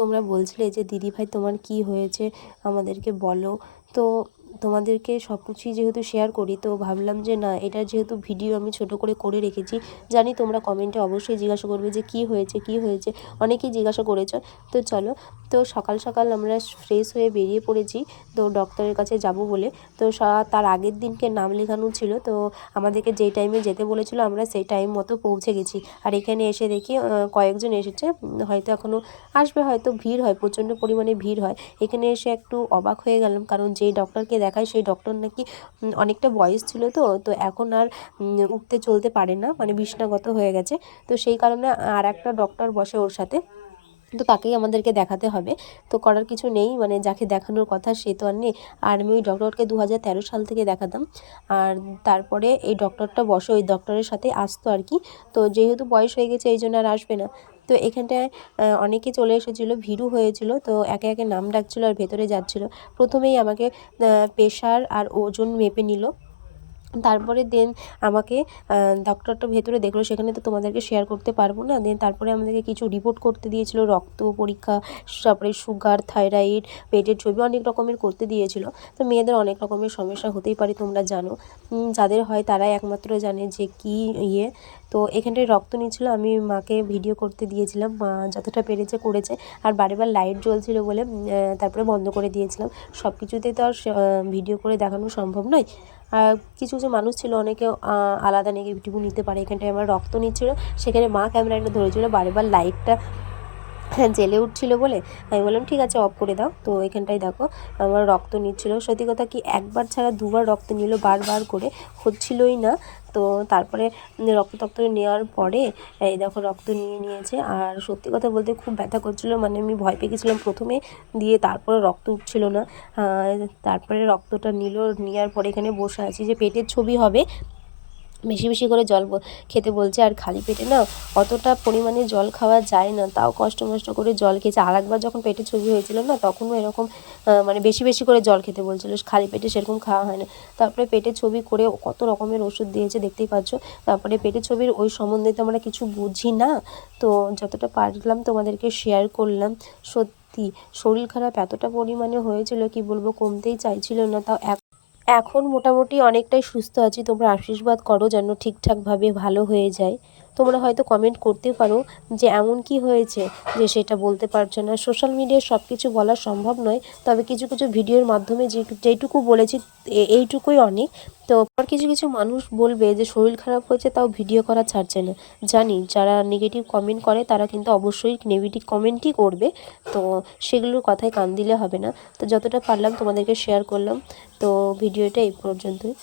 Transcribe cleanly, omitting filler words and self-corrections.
তোমরা বলছিলে যে দিদিভাই তোমার কি হয়েছে আমাদেরকে বলো। তো তোমাদেরকে সব কিছুই যেহেতু শেয়ার করি, তো ভাবলাম যে না, এটা যেহেতু ভিডিও আমি ছোট করে করে রেখেছি, জানি তোমরা কমেন্টে অবশ্যই জিজ্ঞাসা করবে যে কি হয়েছে কি হয়েছে, অনেকেই জিজ্ঞাসা করেছো। তো চলো, তো সকাল সকাল আমরা ফ্রেশ হয়ে বেরিয়ে পড়েছি তো ডক্টরের কাছে যাব বলে। তো তার আগের দিনকে নাম লেখানো ছিল, তো আমাদেরকে যেই টাইমে যেতে বলেছিল আমরা সেই টাইম মতো পৌঁছে গেছি। আর এখানে এসে দেখি কয়েকজন এসেছে, হয়তো এখনও আসবে, হয়তো ভিড় হয়, প্রচণ্ড পরিমাণে ভিড় হয়। এখানে এসে একটু অবাক হয়ে গেলাম, কারণ যেই ডক্টরকে দেখায় সেই ডক্টর নাকি অনেকটা বয়স ছিল, তো এখন আর উঠতে চলতে পারে না, মানে বিছনাগত হয়ে গেছে। তো সেই কারণে আর একটা ডক্টর বসে ওর সাথে, তো তাকেই আমাদেরকে দেখাতে হবে। তো করার কিছু নেই, মানে যাকে দেখানোর কথা সে তো আর নেই। আর আমি ওই ডক্টরকে 2013 সাল থেকে দেখাতাম। আর তারপরে এই ডক্টরটা বসে, ওই ডক্টরের সাথে আসতো আর কি। তো যেহেতু বয়স হয়ে গেছে এই জন্য আর আসবে না। তো এখানটায় অনেকে চলে এসেছিলো, ভিড়ও হয়েছিল, তো একে একে নাম ডাকছিলো আর ভেতরে যাচ্ছিলো। প্রথমেই আমাকে প্রেশার আর ওজন মেপে নিল। তারপরে দেন আমাকে ডক্টরটা ভেতরে দেখলো, সেখানে তো তোমাদেরকে শেয়ার করতে পারবো না। দেন তারপরে আমাদেরকে কিছু রিপোর্ট করতে দিয়েছিল, রক্ত পরীক্ষা, তারপরে সুগার, থাইরয়েড, পেটের ছবি, অনেক রকমের করতে দিয়েছিল। তো মেয়েদের অনেক রকমের সমস্যা হতেই পারে, তোমরা জানো, যাদের হয় তারাই একমাত্র জানে যে কি ইয়ে। তো এখানটায় রক্ত নিচ্ছিল, আমি মাকে ভিডিও করতে দিয়েছিলাম, মা যতটা পেরেছে করেছে। আর বারেবার লাইট জ্বলছিল বলে তারপরে বন্ধ করে দিয়েছিলাম। সব কিছুতেই তো আর ভিডিও করে দেখানো সম্ভব নয়। আর কিছু কিছু মানুষ ছিল, অনেকে আলাদা নেগেটিভ নিতে পারে। এখানটায় আমার রক্ত নিচ্ছিল, সেখানে মা ক্যামেরাটা ধরেছিল, বারবার লাইটটা জ্বেলে উঠছিল বলে আমি বললাম ঠিক আছে অফ করে দাও। তো এখানটায় দেখো আমার রক্ত নিচ্ছিল, সত্যি কথা কি একবার ছাড়া দুবার রক্ত নিল, বারবার করে, হচ্ছিলই না। তো তারপরে রক্ত নেওয়ার পরে এই দেখো রক্ত নিয়ে নিয়েছে। আর সত্যি কথা বলতে খুব ব্যথা করছিলো, মানে আমি ভয় পেয়ে গেছিলাম প্রথমে, দিয়ে তারপরে রক্ত উঠছিল না। তারপরে রক্তটা নিল, নেওয়ার পরে এখানে বসে আছি, যে পেটের ছবি হবে, বেশি বেশি করে জল খেতে বলছে। আর খালি পেটে না অতটা পরিমাণে জল খাওয়া যায় না, তাও কষ্ট মষ্ট করে জল খেয়েছে। আর একবার যখন পেটে ছবি হয়েছিল না, তখনও এরকম মানে বেশি বেশি করে জল খেতে বলছিল, খালি পেটে সেরকম খাওয়া হয় না। তারপরে পেটে ছবি করে কত রকমের ওষুধ দিয়েছে দেখতেই পাচ্ছ। তারপরে পেটে ছবির ওই সম্বন্ধে তো আমরা কিছু বুঝি না, তো যতটা পারলাম তোমাদেরকে শেয়ার করলাম। সত্যি শরীর খারাপ এতটা পরিমাণে হয়েছিল কি বলবো, কমতেই চাইছিল না। তাও এখন মোটামুটি অনেকটাই সুস্থ আছি। তোমরা আশীর্বাদ করো যেন ঠিকঠাকভাবে ভালো হয়ে যায়। তোমরা হয়তো কমেন্ট করতে পারো যে এমন কি হয়েছে যে সেটা বলতে পারছো না। সোশ্যাল মিডিয়ায় সব কিছু বলা সম্ভব নয়, তবে কিছু কিছু ভিডিওর মাধ্যমে যেটুকু বলেছি এইটুকুই অনেক। তো আবার কিছু কিছু মানুষ বলবে যে শরীর খারাপ হয়েছে তাও ভিডিও করা ছাড়ছে না। জানি যারা নেগেটিভ কমেন্ট করে তারা কিন্তু অবশ্যই নেগেটিভ কমেন্টই করবে, তো সেগুলোর কথায় কান দিলে হবে না। তো যতটা পারলাম তোমাদেরকে শেয়ার করলাম। তো ভিডিওটা এই পর্যন্তই।